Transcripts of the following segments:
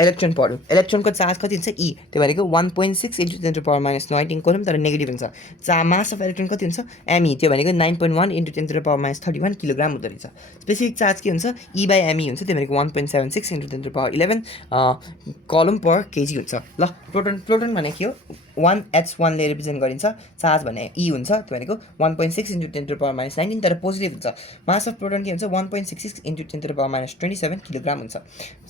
Electron पढ्यो इलेक्ट्रोनको charge कति हुन्छ ई त्यो भनेको 1.6 इन्टु 10⁻19 कोलम तर नेगेटिभ हुन्छ मास अफ इलेक्ट्रोन कति हुन्छ एमई त्यो भनेको 9.1 इन्टु 10⁻31 किलोग्राम हुँदो रहेछ स्पेसिफिक चार्ज के हुन्छ ई बाई एमई हुन्छ त्यो भनेको 1.76 इन्टु 10⁻11 कोलम पर केजी हुन्छ ल प्रोटोन भनेको के हो 1h1 ले रिप्रेजेन्ट गरिन्छ चार्ज भने ई हुन्छ त्यो भनेको 1.6 इन्टु 10⁻19 तर पोजिटिभ हुन्छ मास अफ प्रोटोन के हुन्छ 1.66 इन्टु 10⁻27 किलोग्राम हुन्छ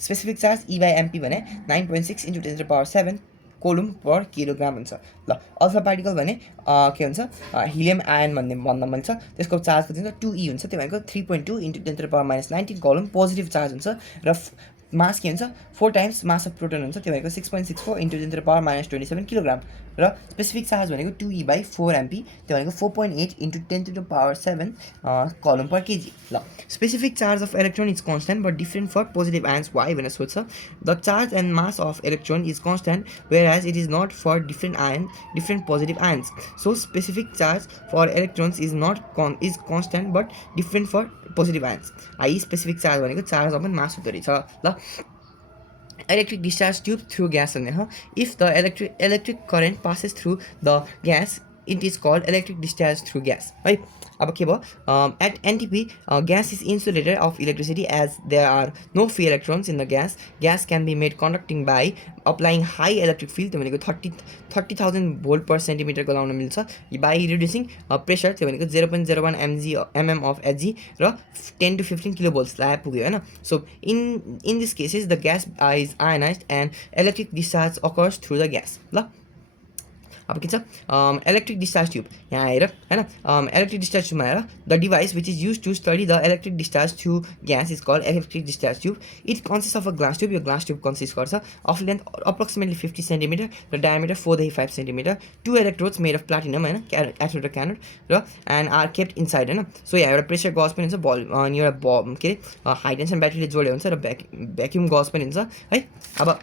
specific charge E by MP भने 9.6 इन्टु 10⁻7 कोलम पर किलोग्राम हुन्छ ल अल्फा पार्टिकल भने के हुन्छ हिलियम आयन भन्न मिल्छ त्यसको चार्ज कति हुन्छ 2e हुन्छ त्यो भनेको 3.2 इन्टु 10⁻19 कोलम पोजिटिभ चार्ज हुन्छ र मास के हुन्छ 4 टाइम्स मास अफ प्रोटोन हुन्छ त्यो भनेको 6.64 इन्टु 10⁻27 किलोग्राम र स्पेसिफिक चार्ज भनेको 2e बाई 4 एमपी त्यो भनेको 4.8 इन्टु 10⁻7 कोलम पर केजी ल specific charge of electron is constant but different for positive ions why भनेर सोध्छ the charge and mass of electron is constant whereas it is not for different positive ions. So specific charge for electrons is constant but different for positive ions. I specific charge भनेको charge upon मास हुँदो रहेछ ल electric discharge tube through gas भन्ने हो if the electric current passes through the gas it is called electric discharge through gas है अब के भयो at NTP gas is insulated of electricity as there are no free electrons in the gas can be made conducting by applying high electric field त्यो भनेको 30,000 volt per centimeter को लाउन मिल्छ by reducing pressure त्यो भनेको 0.01 mm of Hg र 10 to 15 kilovolts लाई पुग्यो हैन so in this cases the gas is ionized and electric discharge occurs through the gas ल अब के छ इलेक्ट्रिक डिस्चार्ज ट्युब यहाँ आएर हैन इलेक्ट्रिक डिस्चार्ज ट्युबमा आएर the device which is use to study the electric discharge through gas is called electric discharge tube it consist of a glass tube यो ग्लास ट्युब कन्सिस्ट गर्छ of length approximately 50 centimetre र diameter 4.5 centimetre 2 electrodes made of platinum हैन anode र cathode र and are kept inside हैन so यहाँ एउटा pressure गज पनि हुन्छ बल अनि एउटा के हाई टेन्सन ब्याट्रीले जोड्यो हुन्छ र भ्याक्युम गज पनि हुन्छ है अब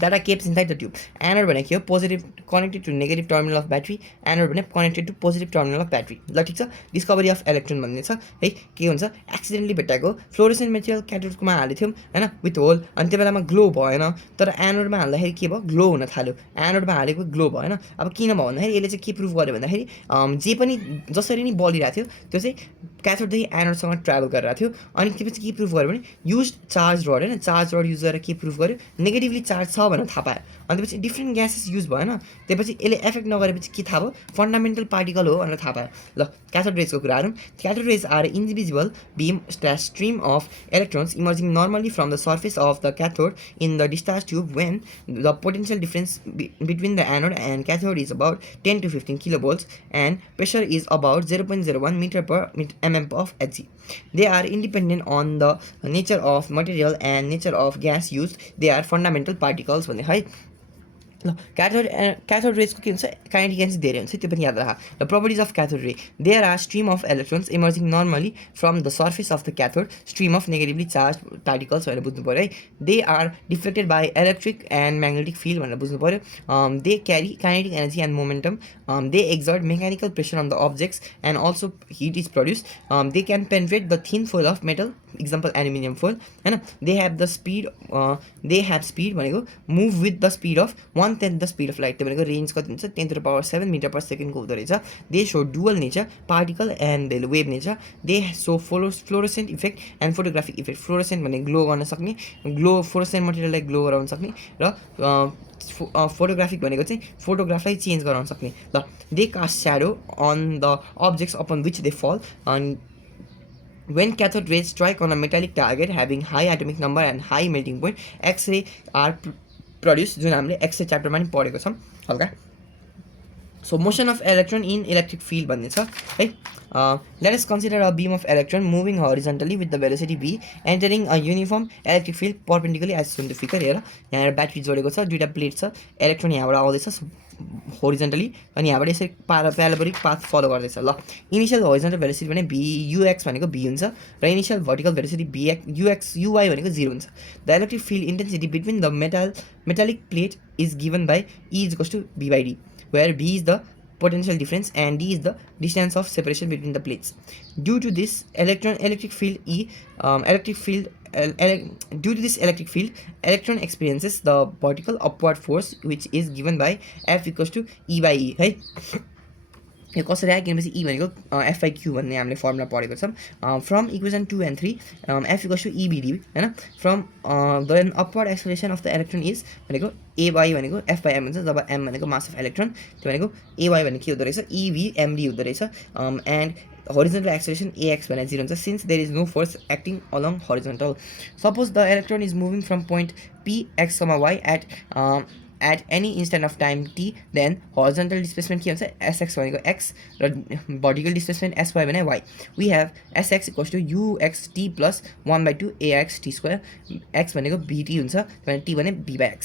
data keeps inside the tube anode भने के हो positive connected to negative terminal of battery anode भने connected to positive terminal of battery ल ठिक छ डिस्कभरी अफ इलेक्ट्रोन भन्ने छ है के हुन्छ एक्सिडेन्टली भेटाएको फ्लोरेसेन्ट मेटेरियल क्याथोडमा हालेको थियौँ हैन विथ होल अनि त्यो बेलामा ग्लो भएन तर एनोडमा हाल्दाखेरि के भयो ग्लो हुन थाल्यो एनोडमा हालेको ग्लो भएन अब किन भयो भन्दाखेरि यसले चाहिँ के प्रुभ गर्यो भन्दाखेरि जे पनि जसरी नै बलिरहेको थियो त्यो चाहिँ क्याथोडदेखि एनोडसँग ट्राभल गरिरहेको थियो अनि त्यसपछि के प्रुभ गर्यो भने युज चार्ज रड हैन चार्ज रड युज गरेर के प्रुभ गर्यो नेगेटिभली चार्ज छ भनेर थाहा पायो अनि त्यसपछि डिफ्रेन्ट ग्यासेस युज भएन त्यसपछि यसले एफेक्ट नगरेपछि के थाहा भयो फन्डामेन्टल पार्टिकल हो भनेर थाहा पायो ल क्याथोड रेजको कुरा गरौँ cathode rays are individual beam stream of electrons emerging normally from the surface of the cathode in the discharge tube when the potential difference between the anode and cathode is about 10 to 15 kilovolts and pressure is about 0.01 meter per mm of Hg. They are independent on the nature of material and nature of gas used. They are fundamental particles भन्ने है ल क्याथोड रेजको के हुन्छ kinetic energy धेरै हुन्छ त्यो पनि याद राख the properties of cathode ray there are stream of electrons emerging normally from the surface of the cathode stream of negatively charged particles भनेर बुझ्नु पऱ्यो है they are deflected by electric and magnetic field भनेर बुझ्नु पऱ्यो they carry kinetic energy and momentum they exert mechanical pressure on the objects and also heat is produce they can penetrate the thin foil of metal example aluminium foil हैन they have speed भनेको move with the speed of 1/10 the speed of light त्यो भनेको range कति हुन्छ 10⁻7 metre पर सेकेन्डको हुँदो रहेछ they show dual nature particle and they wave nature they show fluorescent effect and photographic effect fluorescent भने glow गर्न सक्ने ग्लो फ्लोरोसेन्ट मटेरियललाई ग्लो गराउन सक्ने र फोटोग्राफिक भनेको चाहिँ फोटोग्राफलाई चेन्ज गराउन सक्ने ल they cast shadow on the objects upon which they fall अनि when cathode rays strike on a metallic target having high atomic number and high melting point X-ray are produced जुन हामीले X-ray च्याप्टरमा नि पढेको छौँ हल्का so motion of electron in electric field भन्ने छ है let us consider a beam of electron moving horizontally with the velocity v entering a uniform electric field perpendicularly as shown the figure हेर यहाँ एउटा ब्याट्री जोडेको छ दुईवटा plate छ इलेक्ट्रोन यहाँबाट आउँदैछ होरिजेन्टली अनि यहाँबाट यसरी प्याराबोलिक पाथ फलो गर्दैछ ल इनिसियल होरिजेन्टल भेलोसिटी भने युएक्स भनेको v हुन्छ र इनिसियल भर्टिकल भेलोसिटी युवाई भनेको 0 हुन्छ the electric field intensity between the metallic plate is given by E is equals to v/d where v is the potential difference, and d is the distance of separation between the plates. Due to this electric field due to this electric field, electron experiences the vertical upward force which is given by F equals to E by E, है यो कसरी आयो किनभने ई भनेको एफआइक्यू भन्ने हामीले formula पढेको छौँ from equation 2 and 3 F equals to EBD होइन from the upward acceleration of the electron is भनेको एवाई भनेको एफ बाई एम हुन्छ जब एम भनेको मास अफ इलेक्ट्रोन त्यो भनेको एवाई भनेको के हुँदो रहेछ इभिएमडी हुँदो रहेछ and horizontal acceleration ax when 0 since there is no force acting along horizontal. Suppose the electron is moving from point p x comma y at any instant of time t, then horizontal displacement के हुन्छ sx भनेको x र vertical displacement sy भने y. We have sx equals to uxt plus 1/2 ax t square. x भनेको bt हुन्छ भने t भने b by x.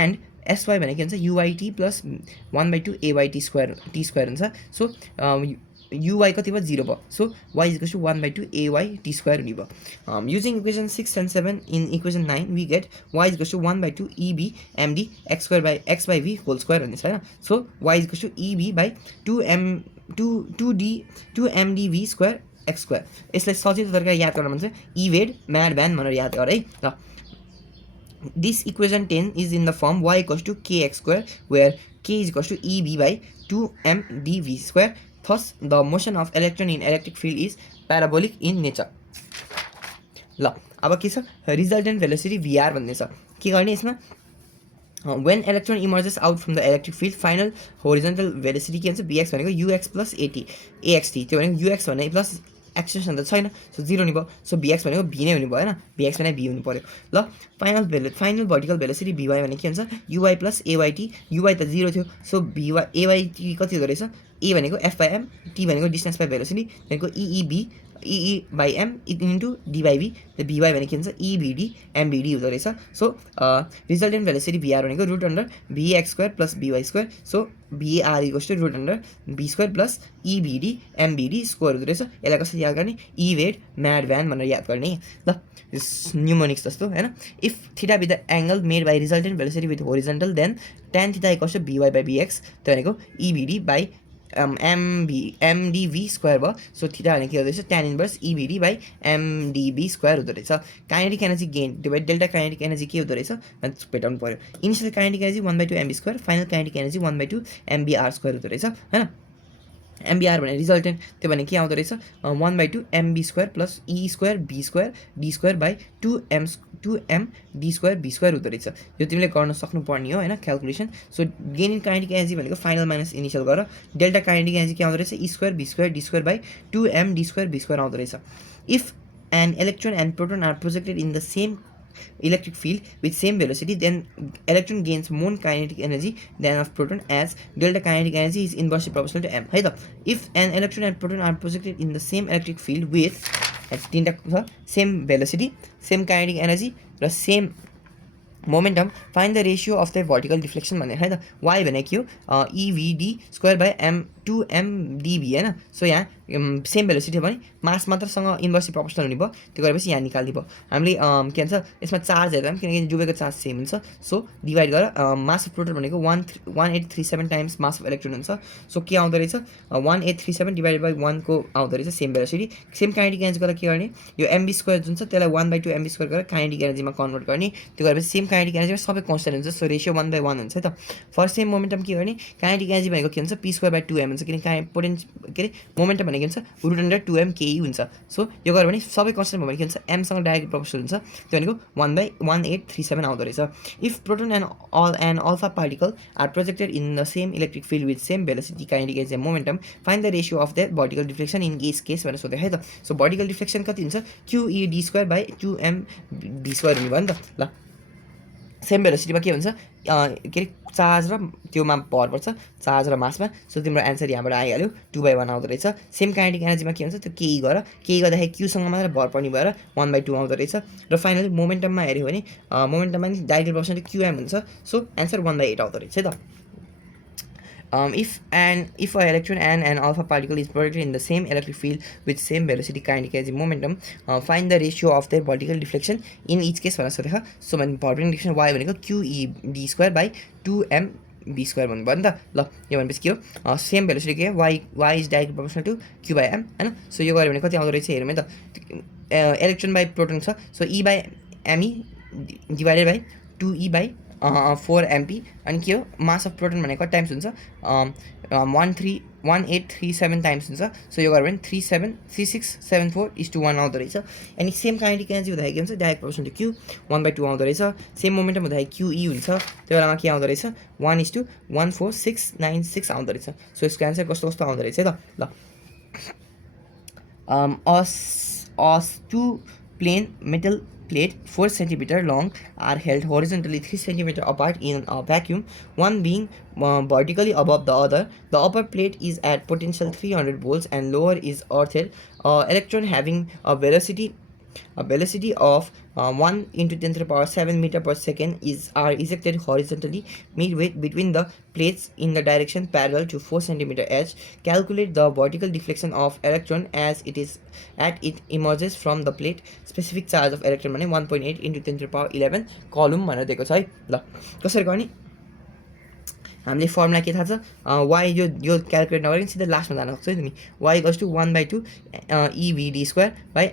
And sy भनेको के हुन्छ uyt plus 1/2 ayt square t square हुन्छ. So uy कति भयो 0 भयो. So y is equals to 1/2 ayt square हुने भयो. Using equation 6 and 7 in equation 9 we get y is equals to 1/2 eb md x square by x by v whole square हुने छ हैन. So y is equals to eb by 2mdv square x square. यसलाई सजिलो तरिका याद गर्न मन छ इवेड म्याड भ्यान भनेर याद गर है ल. This equation 10 is in the form y equals to kx square where k is equals to eb by 2mdv square. Thus, the motion of electron in electric field is parabolic in nature. ल अब के छ resultant velocity vr भन्ने छ. के गर्ने यसमा when electron emerges out from the electric field final horizontal velocity के हुन्छ bx भनेको ux plus axt त्यो भनेको ux भने प्लस एक्सटेन्सन त छैन सो 0 हुने भयो. सो bx भनेको b नै हुने भयो हैन bx भने b हुनु पर्यो. ल फाइनल भर्टिकल भेलोसिटी by भने के हुन्छ uy plus ayt uy त 0 थियो सो by ayt कति हुँदो रहेछ a भनेको f by m t भनेको डिस्टेन्स बाइ भेलोसिटी भनेको eeb ee by m into d by v the by भने के हुन्छ ebd mbd हुँदो रहेछ. सो रिजल्टेन्ट भेलोसिटी vr भनेको root under vx square plus by square. So vr equals to root under b square plus ebd mbd square हुँदो रहेछ. यसलाई कसरी याद गर्ने इवेड म्याड भ्यान भनेर याद गर्ने ल न्युमोनिक्स जस्तो हैन. If theta be the angle made by resultant velocity with horizontal then tan theta equals to by by bx त्यो भनेको ebd बाइ mdv स्क्वायर भयो. सो थीटा भने के हुँदो रहेछ tan inverse ebd by mdv square हुँदो रहेछ. Kinetic energy gain divide delta kinetic energy के हुँदो रहेछ भेटाउनु पर्यो. Initial kinetic energy 1/2 mb square final kinetic energy 1/2 mbr square हुँदो रहेछ हैन. एमबीआर भने रिजल्टेन्ट त्यो भने के आउँदो रहेछ 1/2 mb square plus e square b square d square by 2m d square b square हुँदो रहेछ. यो तिमीले गर्न सक्नुपर्ने हो हैन calculation. So gain in kinetic energy भनेको फाइनल माइनस इनिशियल गर डेल्टा काइनेटिक एनर्जी के आउँदो रहेछ e square b square d square by 2m d square b square आउँदो रहेछ. If an electron and proton are projected in the same electric field with same velocity then electron gains more kinetic energy than of proton as delta kinetic energy is inversely proportional to m है त. if an electron and proton are projected in the same electric field with same velocity same kinetic energy र same momentum find the ratio of their vertical deflection भने है त. y भने के हो evd square by m 2mdv हैन. So यहाँ same velocity भने मास मात्रसँग इन्भर्सली प्रोपोर्सनल हुने भयो. त्यो गरेपछि यहाँ निकाल्ने भयो हामीले के भन्छ यसमा चार्ज हेर्दा पनि किनकि जुबेको चार्ज सेम हुन्छ. सो डिभाइड गरेर मास अफ प्रोटोन भनेको 1837 टाइम्स मास अफ इलेक्ट्रोन हुन्छ. सो के आउँदो रहेछ 1837 डिभाइडेड बाई 1 को आउँदो रहेछ same velocity. Same kinetic energy गरेर के गर्ने यो mb स्क्वायर जुन छ त्यसलाई 1/2 mb स्क्वायर गरेर काइनेटिक एनर्जीमा कन्भर्ट गर्ने. त्यो गरेपछि सेम काइनेटिक एनर्जीमा सबै कन्स्टेन्ट हुन्छ. सो रेशियो 1/1 हुन्छ है त. फर सेम मोमेन्टम के गर्ने काइनेटिक एनर्जी भनेको के हुन्छ p स्क्वायर बाई 2m हुन्छ किनकि पोटेन्स के अरे मोमेन्टम भनेको हुन्छ रुट अन्डर 2m ke हुन्छ. सो यो गर्यो भने सबै कन्स्टेन्ट भयो भने के हुन्छ m सँग डाइरेक्ट प्रोपोर्सनल हुन्छ. त्यो भनेको 1/1837 आउँदो रहेछ. If proton and alpha particle are projected in the same electric field with same velocity kinetic energy and momentum find the ratio of the vertical deflection in each case भनेर सोधे है त. So vertical deflection कति हुन्छ qed square by 2md square हुने भयो नि त. ल सेम भेलोसिटीमा के हुन्छ के अरे चार्ज र त्योमा भर पर्छ चार्ज र मासमा. सो तिम्रो एन्सर यहाँबाट आइहाल्यो 2/1 आउँदो रहेछ. सेम काइनेटिक एनर्जीमा के हुन्छ त्यो के गर्दाखेरि क्यूसँग मात्र भर पर्ने भएर 1/2 आउँदो रहेछ. र फाइनली मोमेन्टममा हेऱ्यो भने मोमेन्टममा नि डाइरेक्ट प्रोपोर्सनल qm हुन्छ. सो एन्सर 1/8 आउँदो रहेछ है त. If an electron and an alpha particle is projected in the same electric field with same velocity kinetic energy momentum find the ratio of their vertical deflection in each case भनेर सोधेको. So भने vertical deflection y भनेको qed square by 2m B square भन्नुभयो नि त ल यो भनेपछि के हो सेम भेलोसिटी के Y Y is directly proportional to Q by M होइन सो यो गऱ्यो भने कति आउँदो रहेछ हेरौँ है त इलेक्ट्रोन बाई प्रोटोन छ so E by ME divided by 2e by 4mp अनि के हो मास अफ प्रोटोन भनेको टाइम्स हुन्छ 1837 टाइम्स हुन्छ सो यो गऱ्यो भने 3674:1 आउँदो रहेछ अनि सेम काइनेटिक एनर्जी हुँदाखेरि के हुन्छ डाइरेक्ट प्रोपोर्सनल टु क्यू 1/2 आउँदो रहेछ सेम मोमेन्टम हुँदाखेरि क्युई हुन्छ त्यो बेलामा के आउँदो रहेछ 1:14696 आउँदो रहेछ सो यसको एन्सर कस्तो कस्तो आउँदो रहेछ है त ल two plain metal plate 4 cm long are held horizontally 3 cm apart in a vacuum, one being vertically above the other. The upper plate is at potential 300 volts and lower is earthed. Electron having a velocity of 1 into 10 to the power 7 meter per second are ejected horizontally midway between the plates in the direction parallel to 4 cm edge. Calculate the vertical deflection of electron as it emerges from the plate. Specific charge of electron भने 1.8 into 10 to the power 11 कलम भनेर दिएको छ है ल कसरी गर्ने हामीले फर्मुला के थाहा छ y यो क्याल्कुलेट नगरिकन सिधै लास्टमा जान सक्छ है तिमी y = 1/2 evd square by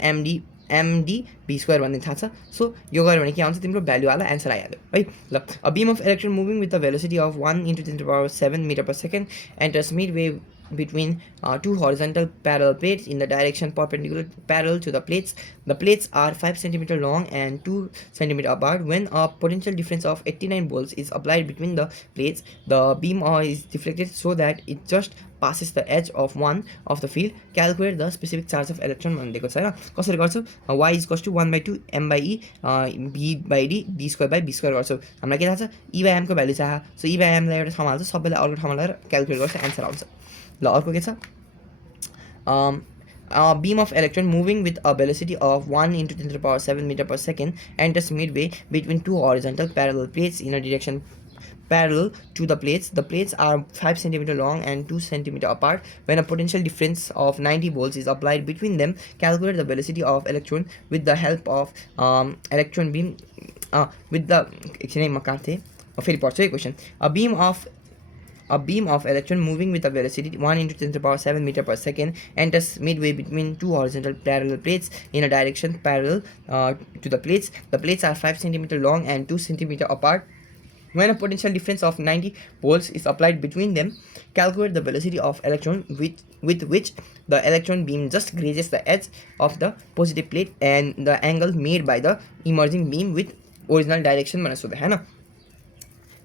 md b square भन्ने थाहा छ सो यो गऱ्यो भने के आउँछ तिम्रो भ्यालु आला एन्सर आइहाल्यो है ल a beam of electron moving with the velocity of 1 into 10 to the power 7 meter per second enters midway between two horizontal parallel plates in the direction perpendicular parallel to the plates. The plates are 5 cm long and 2 cm apart. When a potential difference of 89 volts is applied between the plates, the beam is deflected so that it just passes the edge of one of the field. Calculate the specific charge of electron भनेको छ हैन कसरी गर्छौ y = 1/2 m/e b by d d square by b square गर्छौ हामीलाई के थाहा छ e by m को भ्यालु छ सो e by m लाई एउटा ठाउँमा हाल्छ सबैलाई अर्को ठाउँमा ल्याएर क्याल्कुलेट गर्छ एन्सर आउँछ ल अर्को के छ a beam of electron moving with a velocity of 1 into 10 to the power 7 meter per second enters midway between two horizontal parallel plates in a direction parallel to the plates. The plates are 5 cm long and 2 cm apart. When a potential difference of 90 volts is applied between them, calculate the velocity of electron with the help of electron beam with the question. A beam of electron moving with a velocity 1 into 10 to the power 7 meter per second enters midway between two horizontal parallel plates in a direction parallel to the plates. The plates are 5 cm long and 2 cm apart. When a potential difference of 90 volts is applied between them, calculate the velocity of electron with which the electron beam just grazes the edge of the positive plate and the angle made by the emerging beam with original direction भनेर सोधे हैन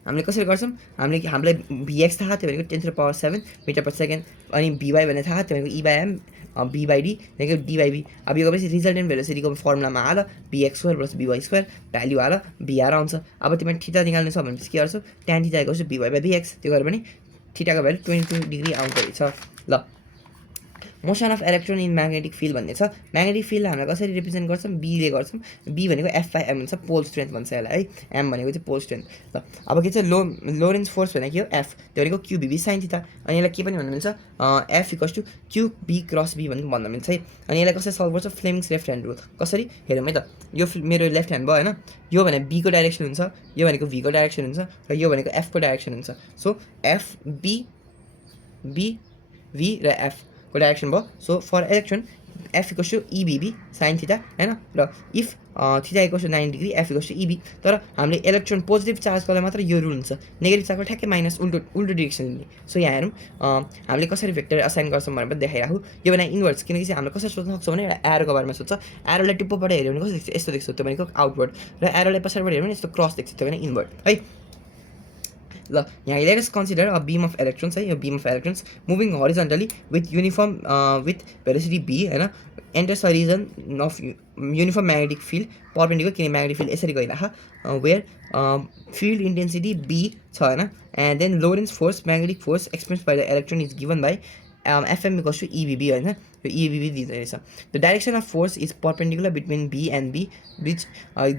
हामीले कसरी गर्छौं हामीलाई vx थाहा थियो भनेको 10 to the power 7 metre per second अनि vy भन्ने थाहा थियो भनेको e by m b by d भनेको d by b अब यो गरेपछि रिजल्टेन्ट भेलोसिटीको फर्मुलामा हाल bx square plus by square value हाल br आउँछ अब तिमीले थीटा निकाल्नु छ भनेपछि के गर्छौ tan theta = by by bx त्यो गरे पनि थीटाको भ्यालु 22 डिग्री आउँछ रहेछ ल motion of electron in magnetic field भन्ने छ म्याग्नेटिक फिल्ड हामीले कसरी रिप्रेजेन्ट गर्छौं b ले गर्छौं b भनेको f/m हुन्छ पोल स्ट्रेन्थ भन्छ यसलाई है m भनेको चाहिँ पोल स्ट्रेन्थ ल अब के छ लोरेन्ज फोर्स भनेको के हो f त्यो भनेको qbb sin थीटा अनि यसलाई के पनि भन्न मिल्छ f = qb क्रस b भन्ने भन्न मिल्छ है अनि यसलाई कसरी सल्भ गर्छ फ्लेमिङ्स लेफ्ट ह्यान्ड रुल कसरी हेरौँ है त यो मेरो लेफ्ट ह्यान्ड भयो हैन यो भने b को डाइरेक्सन हुन्छ यो भनेको v को डाइरेक्सन हुन्छ र यो भनेको f को डाइरेक्सन हुन्छ सो f b v र f को डाइरेक्सन भयो so for electron f = EBB sin theta हैन र if theta = 90 degree f = EB तर हामीले इलेक्ट्रोन पोजिटिभ चार्जको लागि मात्र यो रुल हुन्छ नेगेटिभ चार्जको ठ्याक्कै माइनस उल्टो डिरेक्सन लिने सो यहाँ हेरौँ हामीले कसरी भेक्टर असाइन गर्छौं भनेर पनि देखाइराखु यो भने इन्भर्स किनकि चाहिँ हामीले कसरी सोच्न सक्छौं भने एउटा एरोको बारेमा सोच्छ एरोलाई टुप्पोबाट हेर्यो भने कस्तो देख्छ यस्तो देख्छ त्यो भनेको आउटवर्ड र एरोलाई पछाडिबाट हेर्यो भने यस्तो क्रस देख्छ त्यो भने इनवर्ड है ल यहाँ let us consider a beam of electrons है यो beam of electrons moving horizontally with with velocity b हैन enters a region of uniform magnetic field perpendicular किन magnetic field यसरी गइराख where field intensity b छ हैन and then Lorentz force magnetic force experienced by the electron is given by Fm = EBB हैन यो EBB दिँदै रहेछ the direction of force is perpendicular between b and b which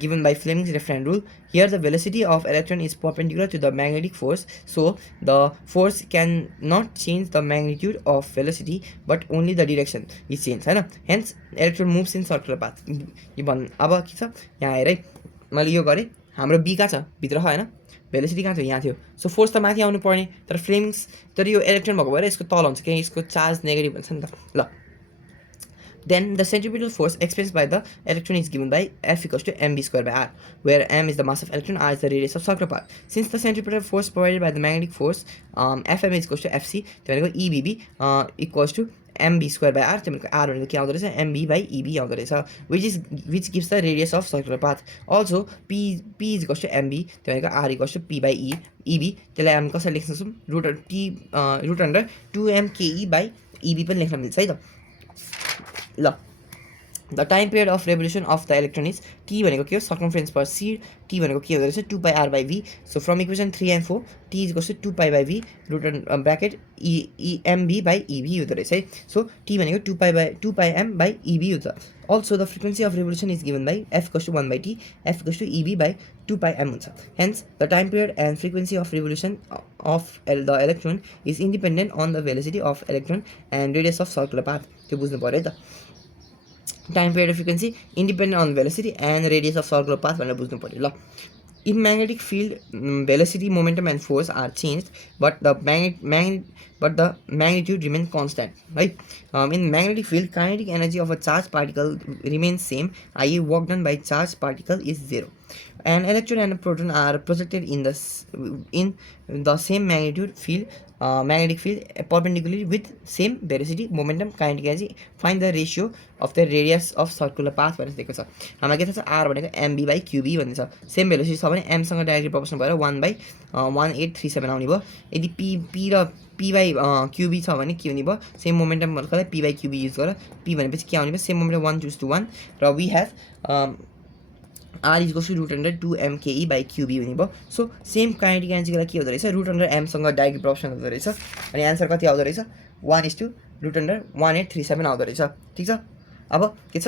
given by Fleming's left hand rule here the velocity of electron is perpendicular to the magnetic force so the force can not change the magnitude of velocity but only the direction is changed हैन hence electron moves in circular path यो भन्न अब के छ यहाँ हेर है मैले यो गरे हाम्रो बी कहाँ छ भित्र होइन भेलोसिटी कहाँ थियो यहाँ थियो सो फोर्स त माथि आउनु पर्ने तर फ्लेमिङ्स तर यो इलेक्ट्रोन भएको भएर यसको तल हुन्छ किनकि यसको चार्ज नेगेटिभ हुन्छ नि त ल then the centripetal force experienced by the electron is given by F equals to mv square by r, where m is the mass of electron, r is the radius of circular path. Since the centripetal force provided by the magnetic force Fm is equals to Fc, then EBB equals to mb square by r, then r भनेको के आउँदो रहेछ mb by eb आउँदो रहेछ, which gives the radius of circular path. Also p is equals to mb, then r equals to p by eb, त्यसलाई हामी कसरी लेख्न सक्छौँ root under 2mke by eb पनि लेख्न मिल्छ है त ल the time period of revolution of the electron is t भनेको के हो circumference per seed, t भनेको के हुँदो रहेछ 2 pi r by v. So from equation 3 and 4 t is equals to 2 pi by v root bracket mb by eb हुँदो रहेछ है. So t भनेको 2 pi m by eb हुन्छ. Also the frequency of revolution is given by f equals to 1 by t, f equals to eb by 2 pi m हुन्छ. Hence the time period and frequency of revolution of the electron is independent on the velocity of electron and radius of circular path. त्यो बुझ्नु पर्यो है त. Time period of frequency independent on velocity and radius of circular path भनेर बुझ्नु पर्यो ल. In magnetic field, velocity, momentum and force are changed, but the magnitude remains constant, right? In magnetic field, kinetic energy of a charged particle remains same, i.e. work done by charged particle is 0. An electron and a proton are projected in the same magnetic field perpendicularly with same velocity, momentum, kinetic energy. Find the ratio of the radius of circular path भनेर दिएको छ. हामीलाई के थाहा छ r भनेको mb by qb भन्ने छ. सेम भेलोसिटी छ भने m सँग डाइरेक्टली प्रोपोर्सनल भएर 1/1837 आउने भयो. यदि p र p by qb छ भने के हुने भयो सेम मोमेन्टम भनेको p by qb युज गरेर p भनेपछि के आउने भयो सेम मोमेन्टम 1:1 र we have r is equals to root under 2mke by qb हुने भयो. सो सेम काइनेटिक एनर्जीको लागि के हुँदो रहेछ रुट अन्डर m सँग डाइरेक्टली प्रोपोर्सनल हुँदो रहेछ अनि आन्सर कति आउँदो रहेछ 1:1837 आउँदो रहेछ. ठिक छ. अब के छ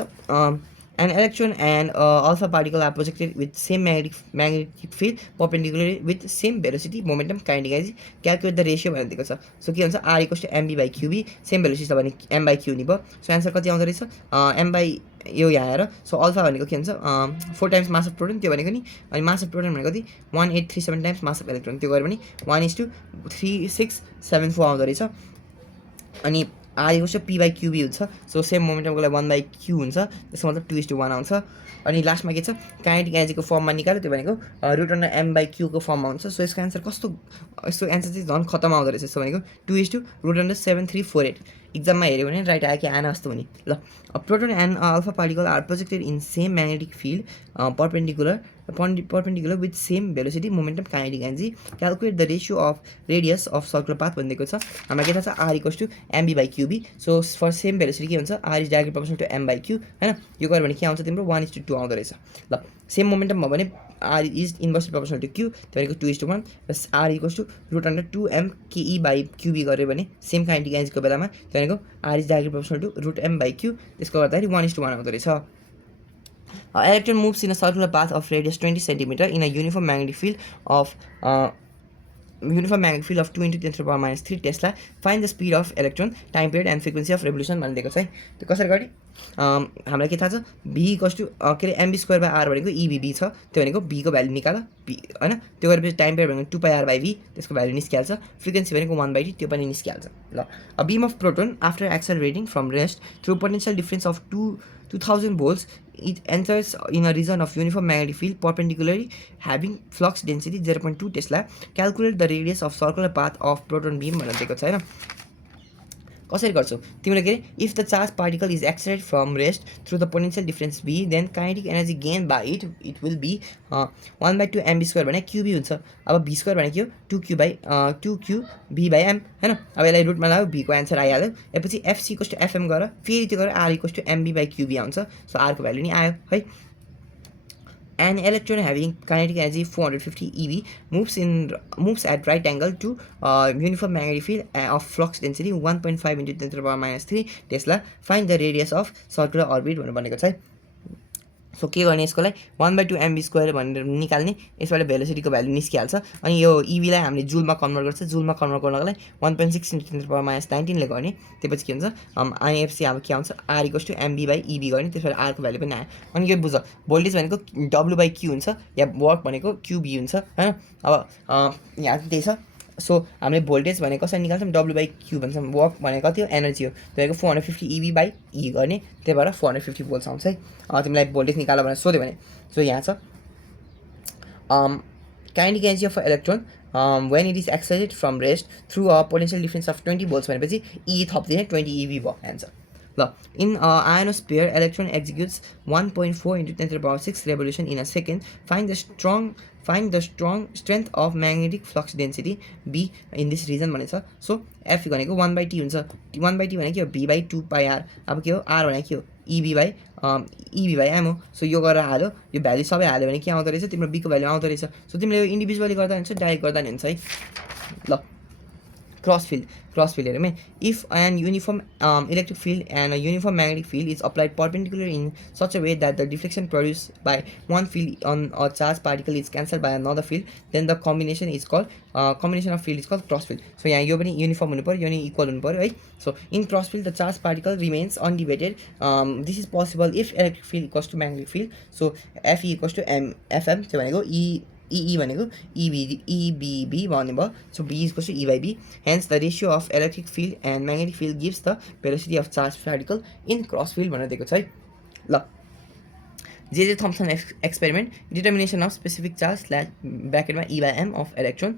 an electron and alpha particle are projected with same magnetic field perpendicularly with same velocity, momentum, kinetic energy. Calculate the ratio भनेर दिएको छ. सो के हुन्छ r equals to mb by qb, same velocity छ भने m by q हुने भयो. So answer कति आउँदो रहेछ m by यो यहाँ आएर. सो अल्फा भनेको के हुन्छ 4 टाइम्स मास अफ प्रोटोन त्यो भनेको नि अनि मास अफ प्रोटोन भनेको कति 1837 टाइम्स मास अफ इलेक्ट्रोन त्यो गऱ्यो भने 1:3674 आउँदो रहेछ अनि r equals to p by qb हुन्छ. सो सेम मोमेन्टमको लागि 1 by q हुन्छ त्यसको मतलब 2:1 आउँछ अनि लास्टमा के छ काइनेटिक एनर्जीको फर्ममा निकाल्यो त्यो भनेको root under m by q को फर्ममा हुन्छ. सो यसको आन्सर कस्तो यसको एन्सर चाहिँ झन् खतम आउँदो रहेछ. यसो भनेको 2:7348 एक्जाममा हेऱ्यो भने राइट आयो कि आएन जस्तो हुने. ल proton and alpha particle are projected in same magnetic field perpendicular with same velocity, momentum, kinetic energy. Calculate the ratio of radius of circular path भनेको छ. हामीलाई के थाहा छ r equals to mb by qb. So for same velocity के हुन्छ r is directly proportional to m by q हैन. यो गर्यो भने के आउँछ तिम्रो 1:2 आउँदो रहेछ. ल सेम मोमेन्टम भयो भने r is inversely proportional to q त्यो भनेको 2:1 र r equals to root under 2mke by qb गर्यो भने सेम काइनेटिक एनर्जीको बेलामा त्यो भनेको r is directly proportional to root m by q त्यसको गर्दाखेरि 1:1 आउँदो रहेछ. Electron moves in a circular path of radius 20 cm in a uniform magnetic field of 2 into 10 to the power minus 3 Tesla. Find the speed of electron, time period and frequency of revolution भन्ने दिएको छ है. त्यो कसरी गर्ने हामीलाई के थाहा छ v equals to के अरे mb square by r भनेको ebb छ त्यो भनेको v को भ्यालु निकाल v हैन. त्यो गरेपछि टाइम पिरियड भनेको 2 pi r by v त्यसको भ्यालु निस्किहाल्छ. फ्रिक्वेन्सी भनेको 1/t त्यो पनि निस्किहाल्छ. ल a beam of proton after accelerating from rest through potential difference of 2000 volts it enters in a region of uniform magnetic field perpendicularly having flux density 0.2 Tesla. Calculate the radius of circular path of proton beam भनेर दिएको छ हैन. कसरी गर्छौ तिमीले के if the charged particle is accelerated from rest through the potential difference v then kinetic energy gained by it will be 1/2 mb square भने qb हुन्छ. अब b square भने के हो 2q b by m हैन. अब यसलाई रुटमा लगायो b को आन्सर आइहाल्यो. यसपछि fc equals to fm गरेर फेरि त्यो गरेर r equals to mb by qb आउँछ. सो r को भ्यालु नि आयो है. An electron having kinetic energy 450 eV moves at right angle to uniform magnetic field of flux density 1.5 into 10 to the power minus 3 Tesla. Find the radius of circular orbit भनेको छ है. So के गर्ने यसको लागि 1/2 mv² भनेर निकाल्ने यसबाट भेलोसिटीको भ्यालु निस्किहाल्छ अनि यो इभीलाई हामीले जुलमा कन्भर्ट गर्छ जुलमा कन्भर्ट गर्नको लागि 1.6 × 10⁻19 ले गर्ने त्यसपछि के हुन्छ आइएफसी अब के आउँछ r = mv/ev गर्ने त्यसबाट r को भ्यालु पनि आयो अनि यो बुझ भोल्टेज भनेको w/q हुन्छ या वर्क भनेको qb हुन्छ हैन अब यहाँ त्यही छ सो हामीले भोल्टेज भनेको कसरी निकाल्छौँ w/q भन्छौँ वर्क भनेको कति हो एनर्जी हो त्यो भनेको 450 ev/e गर्ने त्यही भएर 450 भोल्ट्स आउँछ है तिमीलाई भोल्टेज निकाल भनेर सोध्यो भने सो यहाँ छ kinetic energy of an electron when it is accelerated from rest through a potential difference of 20 volts भनेपछि e थप्दिने 20 ev भयो एन्सर ल in ionosphere electron executes 1.4 × 10⁻6 revolution in a second find the strong strength of magnetic flux density b in this region भनेछ so f भनेको 1/t हुन्छ 1/t भनेको के हो b/2πr अब के हो r भनेको के हो ev/m हो सो यो गरेर हाल्यो यो भ्यालु सबै हाल्यो भने के आउँदो रहेछ तिम्रो b को भ्यालु आउँदो रहेछ सो तिमीले यो इन्डिभिजुअली गर्दा हुन्छ डाइरेक्ट गर्दा नि हुन्छ है ल क्रस field हेरौँ है if an uniform electric field and a uniform magnetic field is applied perpendicular in such a way that the deflection produced by one field on a charged particle is cancelled by another field then the combination of field is called cross field so यहाँ यो पनि uniform हुनु पर्यो यो नि equal हुनु पर्यो है so in cross field the charged particle remains undivided this is possible if electric field equals to magnetic field so Fe equals to fm त्यो भनेको E भनेको EBB भन्ने भयो so B is equal to E/B hence the ratio of electric field and magnetic field gives the velocity of charged particle in cross field भनेर दिएको छ है ल J.J. Thomson experiment determination of specific charge / E/m of electron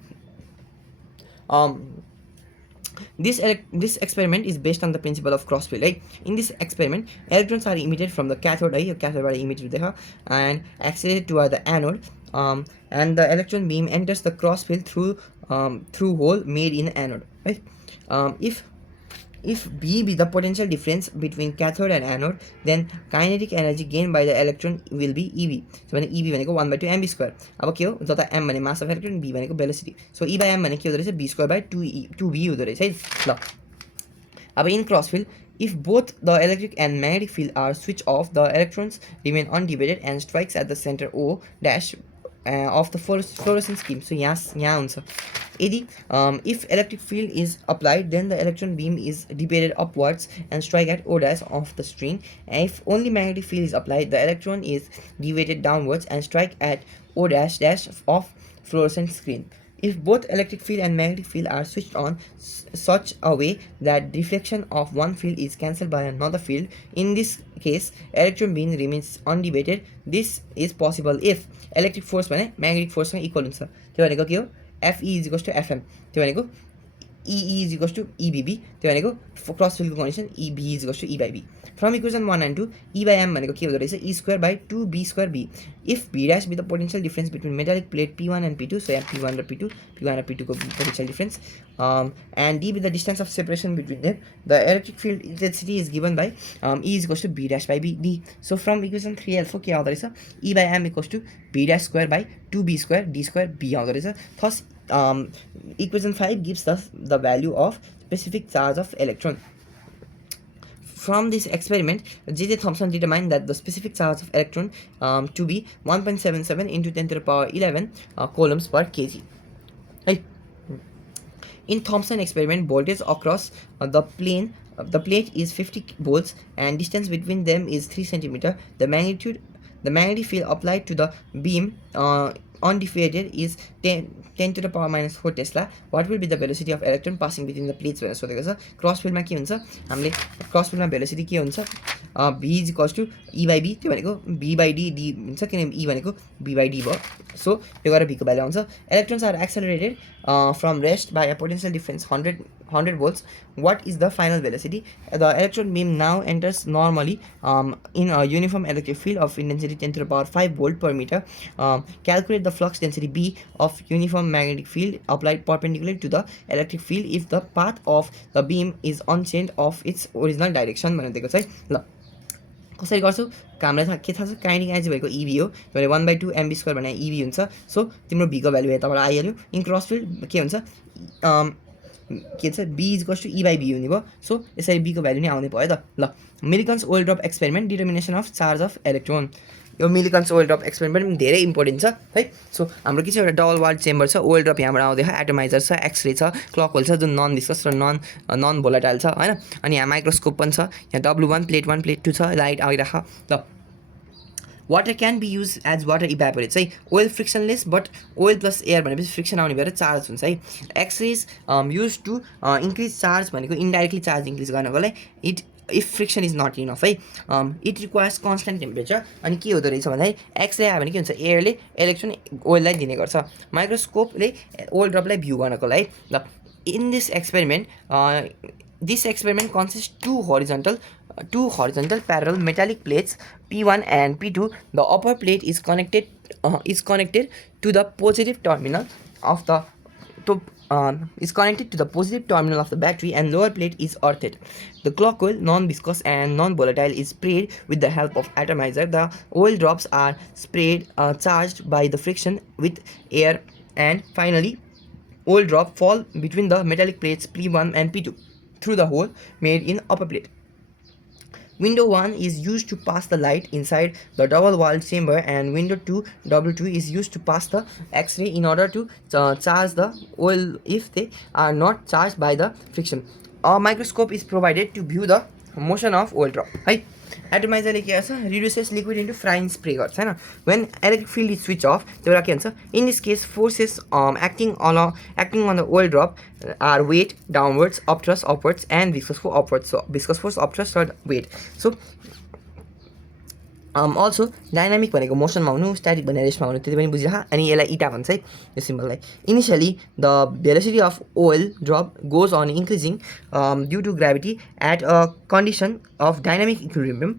this experiment is based on the principle of cross field right in this experiment electrons are emitted from the cathode right cathode बाट emitted देखा and accelerated toward the anode and the electron beam enters the cross field through hole made in anode right if B be the potential difference between cathode and anode then kinetic energy gained by the electron will be EB so भने EB भनेको 1/2 mv² अब के हो जता m भने mass of electron B भनेको velocity so E/m भने के हुँदो रहेछ b²/2b हुँदो रहेछ है ल अब in cross field if both the electric and magnetic field are switched off the electrons remain undivided and strikes at the center O dash of the fluorescent scheme so यहाँ हुन्छ यदि if electric field is applied then the electron beam is deviated upwards and strike at O dash of the string and if only magnetic field is applied the electron is deviated downwards and strike at O dash of fluorescent screen if both electric field and magnetic field are switched on such a way that deflection of one field is cancelled by another field in this case electron beam remains undeviated this is possible if electric force भने magnetic force सँग equal हुन्छ त्यो भनेको के हो Fe is equal to Fm त्यो भनेको E is equal to EBB त्यो भनेको क्रस फिल्डको condition EB is equal to E/B from equation 1 and 2 E/m भनेको के हुँदो रहेछ E²/2b²b if B dash be the potential difference between metallic plate P1 and P2 so यहाँ P1 र P2 को potential difference and D be the distance of separation between them the electric field intensity is given by E is equal to B dash by B D so from equation 3 also के आउँदो रहेछ E/m equals to B dash square/2b² D²b आउँदो रहेछ thus equation 5 gives us the value of specific charge of electron from this experiment J.J. Thomson determined that the specific charge of electron to be 1.77 into 10⁻11 coulombs per kg right in Thomson experiment voltage across the plate is 50 volts and distance between them is 3 cm the magnetic field applied to the beam undifferentiated is 10 to the power minus 4 Tesla what will be the velocity of electron passing between the plates भनेर सोधेको छ cross फिल्डमा के हुन्छ हामीले cross फिल्डमा velocity के हुन्छ V is equals to E/B त्यो भनेको B/D हुन्छ किनभने E भनेको B/D भयो सो यो गरेर V को भ्यालु आउँछ electrons are accelerated from rest by a potential difference 100 volts what is the final velocity the electron beam now enters normally in a uniform electric field of intensity 10 to the power 5 volt per meter calculate the flux density B of uniform magnetic field applied perpendicular to the electric field if the path of the beam is unchanged of its original direction भनेर दिएको छ है ल कसरी गर्छौ हामीलाई के थाहा छ काइनेटिक एनर्जी भएको EB हो भने 1/2 mv² भने EB हुन्छ सो तिम्रो B को भ्यालु यताबाट आइहाल्यो इन क्रस फिल्ड के हुन्छ के छ B is equal to E/B हुने भयो सो यसरी B को भ्यालु नै आउने भयो त ल Millikan's oil drop experiment determination of charge of electron यो मिलिकन्स ओइल ड्रप एक्सपेरिमेन्ट पनि धेरै इम्पोर्टेन्ट छ है। सो हाम्रो के छ एउटा डबल वाल्ड चेम्बर छ, ओइल ड्रप यहाँबाट आउँदैछ, एटोमाइजर छ, एक्सरे छ, क्लक होल छ जुन नन भिस्कस र नन भोलाटाइल छ हैन। अनि यहाँ माइक्रोस्कोप पनि छ, यहाँ W1 प्लेट 1 प्लेट 2 छ, लाइट आइराख ल। Water can be used as water evaporates है, oil frictionless but oil plus air भनेपछि फ्रिक्सन आउने भएर चार्ज हुन्छ है। X-rays used to increase charge भनेको इन्डाइरेक्टली चार्ज इन्क्रिज गर्नको लागि if friction is not enough है। It requires constant temperature. अनि के हुँदो रहेछ भन्दाखेरि एक्सरे आयो भने के हुन्छ, एयरले इलेक्ट्रोन ओइललाई दिने गर्छ, माइक्रोस्कोपले ओइल ड्रपलाई भ्यू गर्नको लागि ल। In this experiment consists two horizontal parallel metallic plates P1 and P2. The upper plate is connected to the positive terminal of the battery, and lower plate is earthed. The clock oil, non-viscous and non-volatile, is sprayed with the help of atomizer. The oil drops are sprayed charged by the friction with air, and finally oil drop fall between the metallic plates P1 and P2 through the hole made in upper plate. Window 1 is used to pass the light inside the double-walled chamber, and window 2 W2 is used to pass the X-ray in order to charge the oil if they are not charged by the friction. A microscope is provided to view the motion of oil drop. है एटोमाइजरले के गर्छ, reduces liquid into fine spray गर्छ हैन। When electric field is switch off त्यो के हुन्छ, in this case forces acting on the oil drop are weight downwards, upthrust upwards and viscous force upthrust र वेट। सो अल्सो डाइनामिक भनेको मोसनमा हुनु, static भनेको रेस्टमा हुनु, त्यति पनि बुझिरह। अनि यसलाई इटा भन्छ है यो सिम्बललाई। Initially the velocity of oil drop goes on increasing due to gravity at a condition of dynamic equilibrium.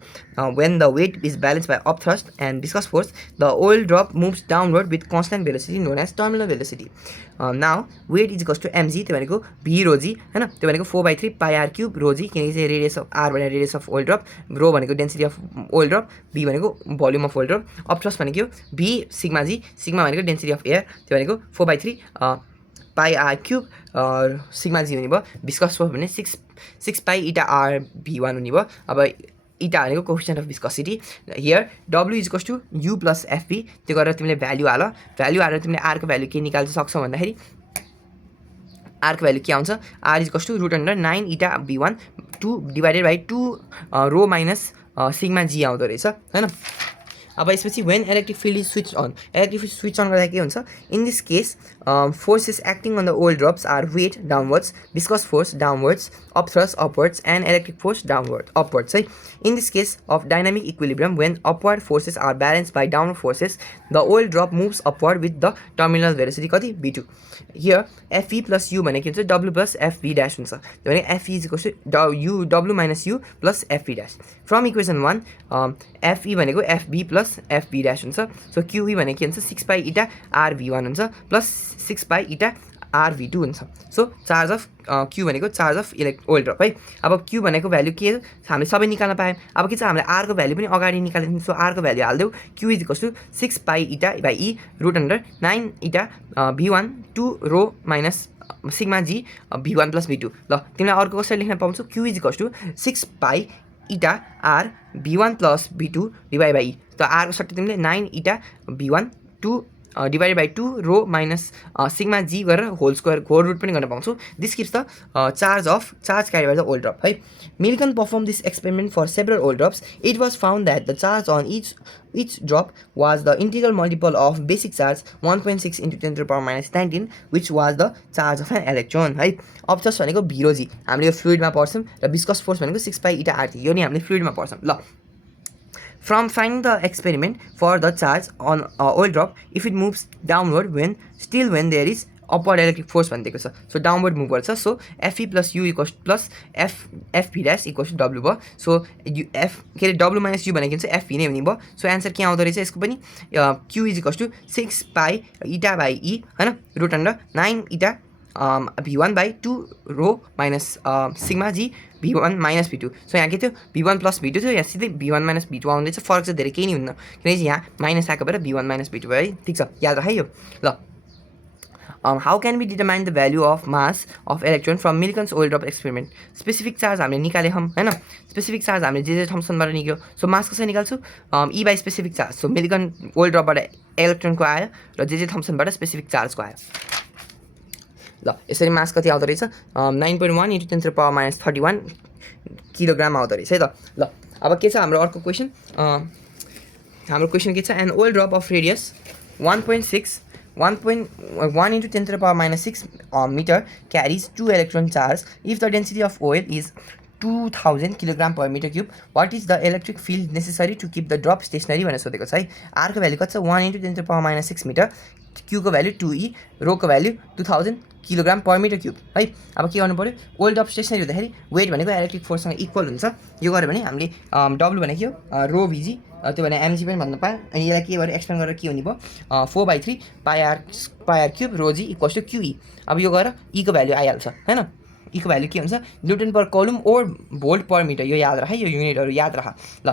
When the weight is balanced by upthrust and viscous force, the oil drop moves downward with constant velocity known as terminal velocity. Now weight is equals to mg, त्यो भनेको v rho g हैन, त्यो भनेको 4/3 pi r cube rho g, किनकि चाहिँ radius of r भनेको radius of oil drop, rho भनेको density of oil drop, v भनेको volume of oil drop, upthrust भनेको v सिग्मा g, सिग्मा भनेको डेन्सिटी अफ एयर, त्यो भनेको 4/3 पाई आर क्यूब सिग्मा जी हुने भयो। भिस्कस फोर्स भने 6 पाई इटा आर v1 हुने भयो। अब इटा भनेको coefficient of viscosity, here w is equals to u plus FP, त्यो गरेर तिमीले भ्याल्यु हालेर तिमीले r को भ्याल्यु के निकाल्न सक्छौ भन्दाखेरि r को भ्याल्यु के आउँछ, r is equals to √9 eta v1 2 divided by 2 rho minus sigma g आउँदो रहेछ हैन। अब यसपछि when electric field is switch on, electric field switch on गर्दा के हुन्छ, in this case forces acting on the oil drops are weight downwards, viscous force downwards, upthrust upwards and electric force upwards है। In this case of dynamic equilibrium when upward forces are balance by downward forces, the oil drop moves upward with the terminal velocity कति v2। Here FE plus you भनेको के हुन्छ, w plus FV dash हुन्छ, त्यो भने FE is equals to w minus U plus FV dash. From equation 1 FE भनेको FB plus FB dash हुन्छ। So QE भनेको के हुन्छ, 6 पाई इटा आरभी1 हुन्छ प्लस 6 पाई इटा आरभी2 हुन्छ। सो चार्ज अफ क्यू भनेको चार्ज अफ ओइल ड्रप है। अब क्यू भनेको भ्याल्यु के हामीले सबै निकाल्न पायौँ। अब के छ, हामीले आरको भ्याल्यु पनि अगाडि निकाल्यौँ। सो आरको भ्याल्यु हालिदेऊ, Q is equals to 6 pi eta by E √9 eta v1 2 rho minus sigma g v1 plus v2। ल तिमीलाई अर्को कसरी लेख्न पाउँछौ, Q is equals to 6 pi eta R v1 plus v2 divide by E. त आरको सट्टा तिमीले 9 eta v1 2 divided by 2 rho minus sigma g गरेर होल स्क्वायर होल रुट पनि गर्न पाउँछौ। This gives the charge carry by the oil drop है। Millikan perform this experiment for several oil drops. It was found that the charge on each drop was the integral multiple of basic charge 1.6 into 10 to the power minus 19, which was the charge of an electron है। Upthrust भनेको v rho g हामीले यो फ्लुइडमा पढ्छौँ, र viscous force भनेको 6 pi eta are यो नि हामीले फ्लुइडमा पढ्छौँ। ल From finding the experiment for the charge on oil drop, if it moves downward when there is upward electric force भनेको छ। सो डाउनवर्ड मुभ गर्छ। So FE plus U equals plus FP dash equals to W भयो। So F के अरे W minus you भनेको चाहिँ FP नै हुने भयो। सो एन्सर के आउँदो रहेछ यसको पनि, Q is equals to 6 pi eta by E होइन √9 eta v1 by 2 rho minus sigma g v1 minus v2। So यहाँ के थियो, v1 प्लस v2 थियो, यहाँ सिधै v1 माइनस v2 आउँदैछ। फरक चाहिँ धेरै केही नै हुन्न, किनकि यहाँ माइनस आएको भएर v1 माइनस v2 भयो है। ठिक छ, याद राख है यो। ल how can be determine the value of mass of electron from Millikan's oil drop experiment specific charge हामीले निकालेँ होइन स्पेसिफिक चार्ज हामीले जे थम्सनबाट निक्यो सो मास कसरी निकाल्छु E by specific charge so Millikan oil ड्रपबाट इलेक्ट्रोनको आयो र जे थम्सनबाट स्पेसिफिक चार्जको आयो ल यसरी मास कति आउँदो रहेछ 9.1 × 10⁻31 किलोग्राम आउँदो रहेछ है त ल अब के छ हाम्रो अर्को क्वेसन हाम्रो क्वेसन के छ an oil drop of radius 1.1 × 10⁻6 meter carries 2 electron charge if the density of oil is 2000 kilogram per meter cube. What is the electric field necessary to keep the drop stationary भनेर सोधेको छ है r को value कति छ 1 × 10⁻6 metre q को value 2e rho को value 2000 kilogram per metre cube है अब के गर्नु पर्यो ओइल ड्रप स्टेसनरी हुँदाखेरि वेट भनेको इलेक्ट्रिक फोर्ससँग इक्वल हुन्छ यो गऱ्यो भने हामीले डब्लु भनेको यो रो भिजी त्यो भने एमजी पनि भन्न पाएँ अनि यसलाई के गरेर एक्सप्लेन गरेर के हुने भयो 4/3 pi R cube rho g equals to QE अब यो गरेर ई को भ्यालु आइहाल्छ होइन ई को भ्यालु के हुन्छ न्युटन पर कलम ओर भोल्ट पर मिटर यो याद राख यो युनिटहरू याद राख ल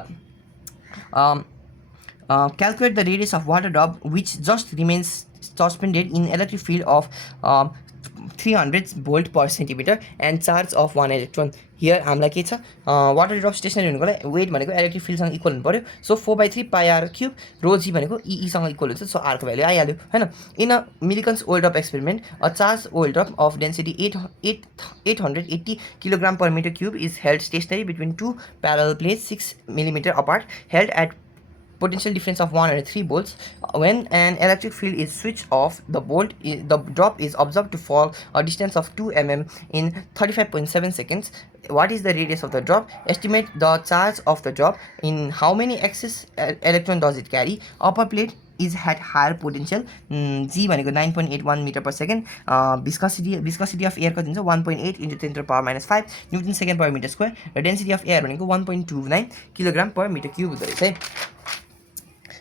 calculate the radius of water drop which just remains suspended in electric field of 300 volt per centimeter and charge of 1 electron. Here हामीलाई के छ वाटर ड्रप स्टेसनरी हुनुको लागि वेट भनेको इलेक्ट्रिक फिल्डसँग इक्वल हुनु पर्यो so 4/3 pi R cube rho G भनेको ईसँग इक्वल हुन्छ सो आरको भ्यालु आइहाल्यो होइन in a Millikan's oil drop experiment a charge oil drop of density 880 kilogram per metre cube is held stationary between two parallel plates 6 millimeter apart held at potential difference of 1 and 3 volts. When an electric field is switched off, the drop is observed to fall a distance of 2 mm in 35.7 seconds. What is the radius of the drop? Estimate the charge of the drop. In how many excess electron does it carry? Upper plate is at higher potential. G भनेको 9.81 meter per second. Viscosity of air कति हुन्छ 1.8 × 10⁻5 Newton second per meter square. र density of air भनेको 1.29 kilogram per metre cube हुँदो रहेछ है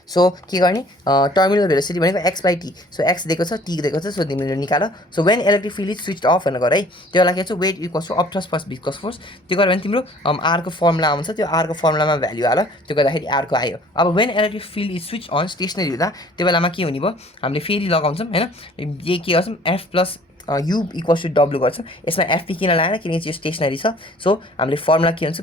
so के गर्ने टर्मिनल भेलोसिटी भनेको x/t सो x दिएको छ t दिएको छ सो तिमीले निकाल so when electric field is switched off भनेर गर है त्यो लागि चाहिँ weight equals to upthrust plus viscous force त्यो गर्यो भने तिम्रो r को फर्मुला आउँछ त्यो r को फर्मुलामा भ्यालु हाल त्यो गर्दाखेरि r को आयो अब when electric field is switch on stationary हुँदा त्यो बेलामा के हुने भयो हामीले फेरि लगाउँछौँ हैन ये के गर्छौँ f plus U equals to W गर्छौँ यसमा एफपी किन लगाएन किनकि यो स्टेसनरी छ सो हामीले फर्मुला के भन्छ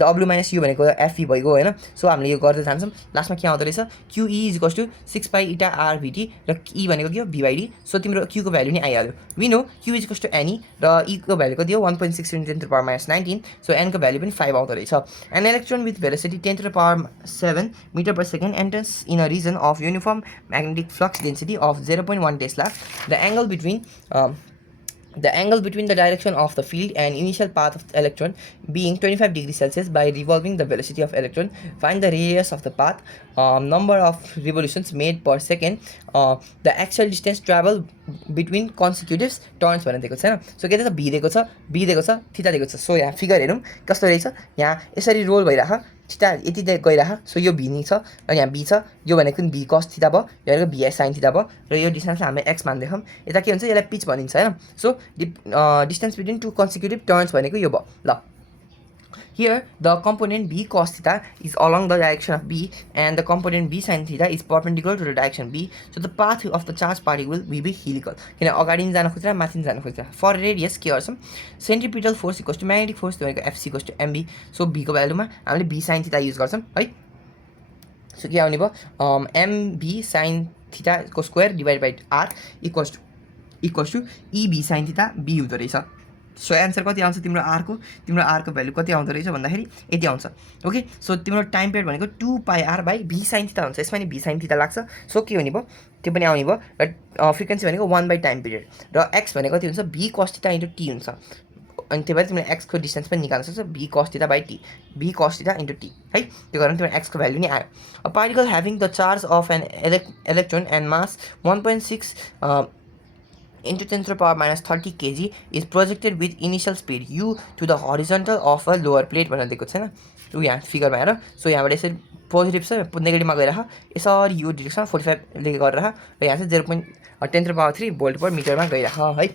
डब्लु माइनस यु भनेको एफपी भइगयो होइन सो हामीले यो गर्दै जान्छौँ लास्टमा के आउँदो रहेछ क्युई इज इक्वल्स टु 6 पाई इटा आरभिटी र ई भनेको के हो भिवाइडी सो तिम्रो क्युको भ्यालु नै आइहाल्यो we know Q is equals to NE र ईको भ्यालु कति हो 1.6 × 10⁻19 सो एनको भ्यालु पनि 5 आउँदो रहेछ an electron with velocity 10⁻7 metre per second enters in a region of uniform magnetic flux density of 0.1 tesla the angle between the direction of the field and initial path of the electron being 25 degrees Celsius by revolving the velocity of electron. Find the radius of the path, number of revolutions made per second, the actual distance travel between consecutive turns भनेर दिएको छैन so के छ be दिएको छ theta दिएको छ so यहाँ फिगर हेरौँ कस्तो रहेछ यहाँ यसरी रोल भइराख थीटा यति गइराख सो यो भी नि छ र यहाँ बी छ यो भनेको बी कस थीटा भयो यो भनेको बी साइन थीटा भयो र यो डिस्टेन्सलाई हामीले एक्स मान्दैछौँ यता के हुन्छ यसलाई पिच भनिन्छ हैन so distance between two consecutive turns भनेको यो भयो ल Here, the component b cos theta is along the direction of b and the component b sin theta is perpendicular to the direction b. So, the path of the charged particle will be helical. किन अगाडि नि जान खोजिरा माथि नि जान खोजिरा for radius के गर्छौँ centripetal force equals to magnetic force भनेको FC equals to MB so b को भ्यालुमा हामीले b sin theta युज गर्छौँ है सो के आउने भयो एमबी sin theta को square divide by r equals to eb sin theta b हुँदो रहेछ सो एन्सर कति आउँछ तिम्रो आरको भ्यालु कति आउँदो रहेछ भन्दाखेरि यति आउँछ ओके सो तिम्रो टाइम पिरियड भनेको 2 pi R by V sine theta हुन्छ यसमा नि भी साइन थीटा लाग्छ सो के हुने भयो त्यो पनि आउने भयो र फ्रिक्वेन्सी भनेको 1 बाई टाइम पिरियड र एक्स भनेको कति हुन्छ भी कस थीटा इन्टु टी हुन्छ अनि त्यही भएर तिमीले एक्सको डिस्टेन्स पनि निकाल्न सक्छौ भी cos theta by T V cos theta into T है त्यो कारण तिम्रो एक्सको भ्यालु नै आयो a particle having the charge of an electron and mass 1.6 into 10⁻30 kg is projected with initial speed u to the horizontal of a lower plate भनेर दिएको छैन उ यहाँ फिगरमा हेर सो यहाँबाट यसरी पोजिटिभ छ नेगेटिभमा गइरह यसरी यो डिरेक्सन 45 ले गरेर र यहाँ चाहिँ 0.10⁻3 भोल्ट पर मिटरमा गइरह है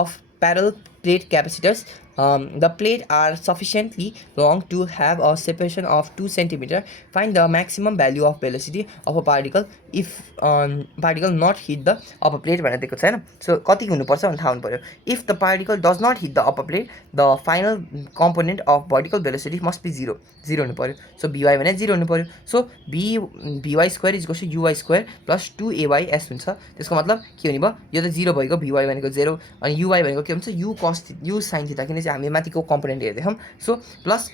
of parallel plate capacitors the plate are sufficiently long to have a separation of 2 centimeter. Find the maximum value of velocity of a particle if particle not hit the upper plate भनेर दिएको छ हैन. So कति हुनुपर्छ भने थाहा हुनु पर्यो. If the particle does not hit the upper plate, the final component of vertical velocity must be 0 हुनु पर्यो. सो by भने 0 हुनु पर्यो. So by square is equal to uy square plus 2ays हुन्छ. त्यसको मतलब के हुने भयो, यो त 0 भएको, by भनेको 0 अनि uy भनेको के हुन्छ, u cos u sin theta, किन चाहिँ हामी माथिको कम्पोनेन्ट हेर्दैछौँ. सो प्लस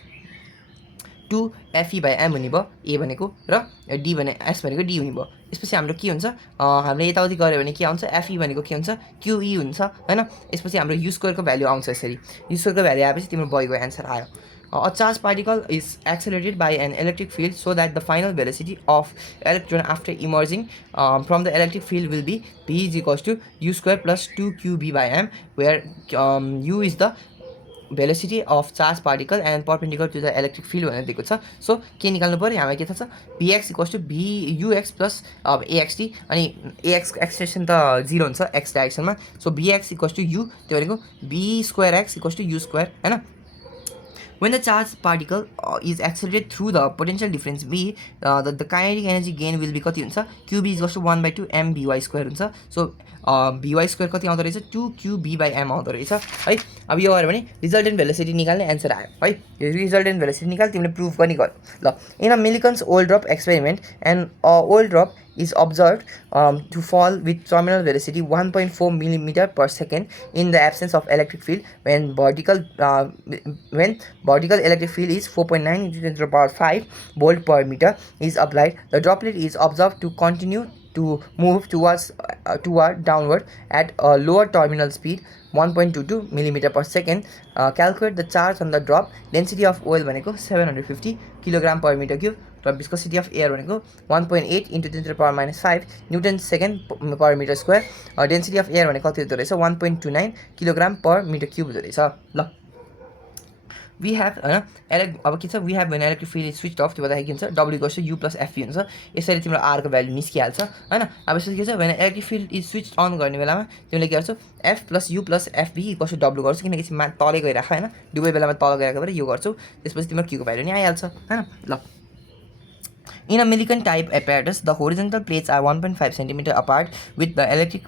2 fe/m हुने भयो a भनेको, र d भने s भनेको d हुने भयो. यसपछि हाम्रो के हुन्छ, हामीले यताउति गऱ्यो भने के आउँछ, fe भनेको के हुन्छ, qe हुन्छ हैन. यसपछि हाम्रो u स्क्वायरको भ्यालु आउँछ. यसरी u स्क्वायरको भ्यालु आएपछि तिम्रो बयको एन्सर आयो. A charged particle is accelerated by an electric field so that the final velocity of electron after emerging from the electric field will be p is equals to u square plus 2qb/m, where u is the velocity of charged particle and perpendicular to the electric field भनेर दिएको छ. So के निकाल्नु पर्यो, हामीलाई के थाहा छ, bx equals to bux plus axt, अनि ax एक्सटेन्सन त 0 हुन्छ x डाइरेक्सनमा. So bx equals to u, त्यो भनेको b square x equals to u square हैन. When the charged particle is accelerated through the potential difference v, the kinetic energy gain will be कति हुन्छ, qb is equals to 1/2 mby square हुन्छ. So by square कति आउँदो रहेछ, 2qb/m आउँदो रहेछ है. अब यो गऱ्यो भने रिजल्टेन्ट भेलोसिटी निकाल्ने एन्सर आयो है. यो रिजल्टेन्ट भेलोसिटी निकाल, तिमीले प्रुफ पनि गर ल. इन अ मिलिकन्स ओल ड्रप एक्सपेरिमेन्ट एन्ड ओल drop is observed to fall with terminal velocity 1.4 millimeter per second in the absence of electric field. When vertical electric field is 4.9 into 10 to the power 5 volt per meter is applied, the droplet is observed to continue to move toward downward at a lower terminal speed 1.22 millimeter per second. Calculate the charge on the drop. Density of oil भनेको 750 kilogram per meter cube, र viscosity of air भनेको 1.8 into 10 to the power minus 5 Newton second per meter square. Density of air भनेको कति हुँदो रहेछ, 1.29 kilogram per meter cube हुँदो रहेछ ल. we have अब के छ, we have when electric field is switched off, त्यो भन्दाखेरि के हुन्छ, w equals to u plus fv हुन्छ. यसरी तिम्रो r को भ्यालु निस्किहाल्छ हैन. अब यसरी के छ, when electric field is switched on गर्ने बेलामा तिमीले के गर्छौ, f plus u plus fv equals to w गर्छौ, किनकि मा तलै गइराख हैन, दुवै बेलामा तल गइराखेको भएर यो गर्छौ. त्यसपछि तिम्रो q को भ्यालु नि आइहाल्छ हैन ल. In a millikan type apparatus, the horizontal plates are 1.5 centimeter apart with the electric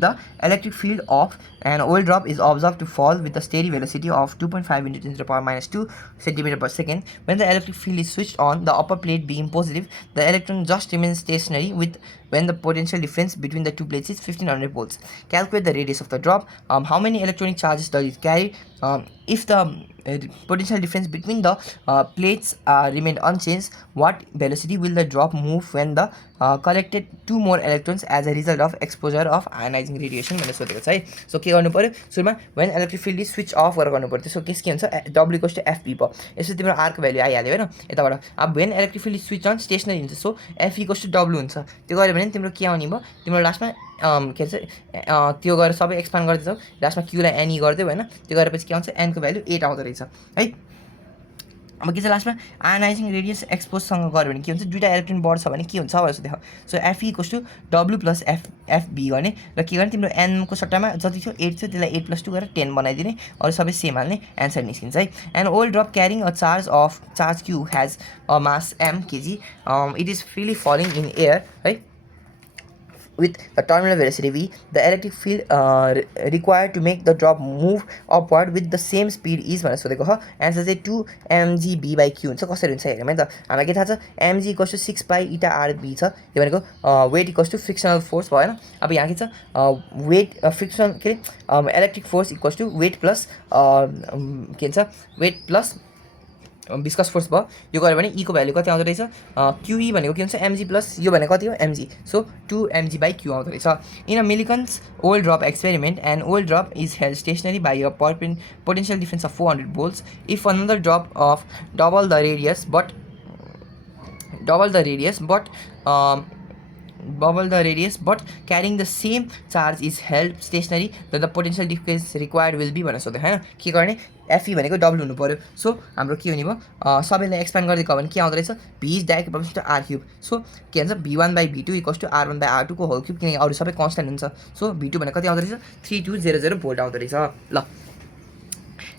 the electric field of an oil drop is observed to fall with a steady velocity of 2.5 into 10 to the power minus 2 centimeter per second. When the electric field is switched on, the upper plate being positive, the electron just remains stationary when the potential difference between the two plates is 1500 volts. Calculate the radius of the drop. How many electronic charges does it carry? If the potential difference between the plates remained unchanged, what velocity will the drop move when the collected two more electrons as a result of exposure of ionizing radiation भनेर सोधेको छ है. So के गर्नु पर्यो, सुरुमा when electric field is switch off गरेर गर्नु पर्यो. त्यसको केस के हुन्छ, w इक्वल्स टु fp भयो. यसो तिम्रो r को भ्यालु आइहाल्यो हैन यताबाट. अब when electric field is switch on stationary हुन्छ, so f equals to w हुन्छ. त्यो गर्यो भने तिम्रो के आउने भयो, तिम्रो लास्टमा के भन्छ, त्यो गरेर सबै एक्सपान्ड गर्दै जाऊ, लास्टमा q लाई n गर्दै हैन. त्यो गरेपछि के आउँछ, n को भ्यालु 8 आउँदो रहेछ है. अब के छ, लास्टमा आयनाइजिङ रेडियस एक्सपोजसँग गऱ्यो भने के हुन्छ, दुईटा इलेक्ट्रोन बढ्छ भने के हुन्छ भनेर देख. So fe equals to w plus fb गर्ने, र के गर्ने, तिम्रो n को सट्टामा जति थियो 8 थियो त्यसलाई 8 + 2 गरेर 10 बनाइदिने, अरू सबै सेम हाल्ने, एन्सर निस्किन्छ है. एन्ड ओल drop carrying a charge q has a mass m kg. It is freely falling in air है. With the terminal velocity v, the electric field required to make the drop move upward with the same speed is भनेर सोधेको हो. Answer चाहिँ 2 mg/q हुन्छ. कसरी हुन्छ हेरौँ है त. हामीलाई के थाहा छ, mg equals to 6 pi eta rb छ. यो भनेको weight equals to frictional force भयो हैन. अब यहाँ के छ, वेट फ्रिक्सन के अरे electric force equals to weight plus के भन्छ, वेट प्लस विस्कस फोर्स भयो. यो गऱ्यो भने e को भ्यालु कति आउँदो रहेछ, qe भनेको के हुन्छ, mg प्लस यो भनेको कति हो, mg. सो 2 mg/q आउँदो रहेछ. इन अ मिलिकन्स ओल ड्रप एक्सपेरिमेन्ट एन्ड ओल drop is held stationery by a potential difference of 400 volts. If another drop of double the radius but bubble the radius but carrying the same charge is held stationary, then the potential difference required will be भनेर सोध्यो हैन के गर्ने FE भनेको W हुनु पर्यो so हाम्रो के हुने भयो सबैलाई एक्सप्यान्ड गर्दै गयो भने के आउँदो रहेछ V is direct proportional to R cube so के भन्छ v1/v2 equals to r1 r2 को होल क्युब किनकि अरू सबै कन्स्ट्यान्ट हुन्छ सो v2 भनेको कति आउँदो रहेछ 3200 भोल्ट आउँदो रहेछ ल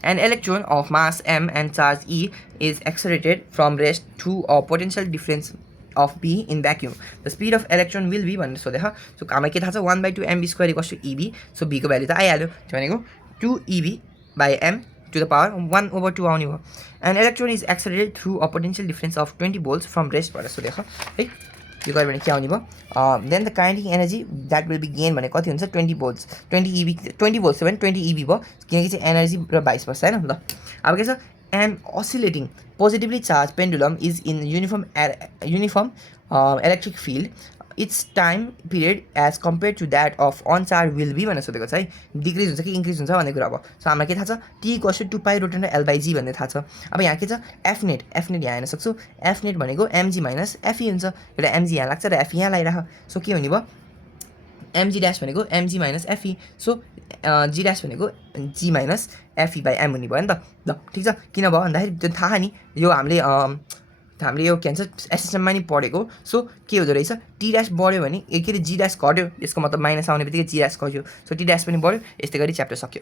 An electron of mass m and charge e is accelerated from rest to a potential difference of b in vacuum. The speed of electron will be भनेर सोधेको सो हामीलाई के थाहा छ 1/2 mv² equals to ev so b को value त आइहाल्यो त्यो भनेको 2ev/m to the power 1/2 आउने भयो. An electron is accelerated through a potential difference of 20 volts from rest भनेर सोधेको है यो गऱ्यो भने के आउने भयो then the kinetic energy that will be gain भनेको कति हुन्छ 20 volts 20 volts भने 20 ev भयो किनकि चाहिँ एनर्जी र 22 बस्छ हैन ल अब के छ an oscillating positively charged pendulum is in uniform electric field its time period as compared to that of uncharged will be भनेर सोधेको छ है डिक्रिज हुन्छ कि इन्क्रिज हुन्छ भन्ने कुरा अब सो हामीलाई के थाहा छ t equals to 2 rotate l/g भन्ने थाहा छ अब यहाँ के छ एफनेट यहाँ हेर्न सक्छु एफनेट भनेको mg माइनस fe हुन्छ एउटा mg यहाँ लाग्छ र fe यहाँ लगाइराख सो के हुने भयो mg ड्यास भनेको mg minus fe so g dash भनेको g माइनस fe/m हुने भयो नि त ल ठिक छ किन भयो भन्दाखेरि त्यो थाहा नि यो हामीले यो के भन्छ एसएसएममा नि पढेको सो के हुँदो रहेछ टी ड्यास बढ्यो भने के अरे जी ड्यास घट्यो यसको मतलब माइनस आउने बित्तिकै जी ड्यास घट्यो सो टी ड्यास पनि बढ्यो यस्तै गरी च्याप्टर सक्यो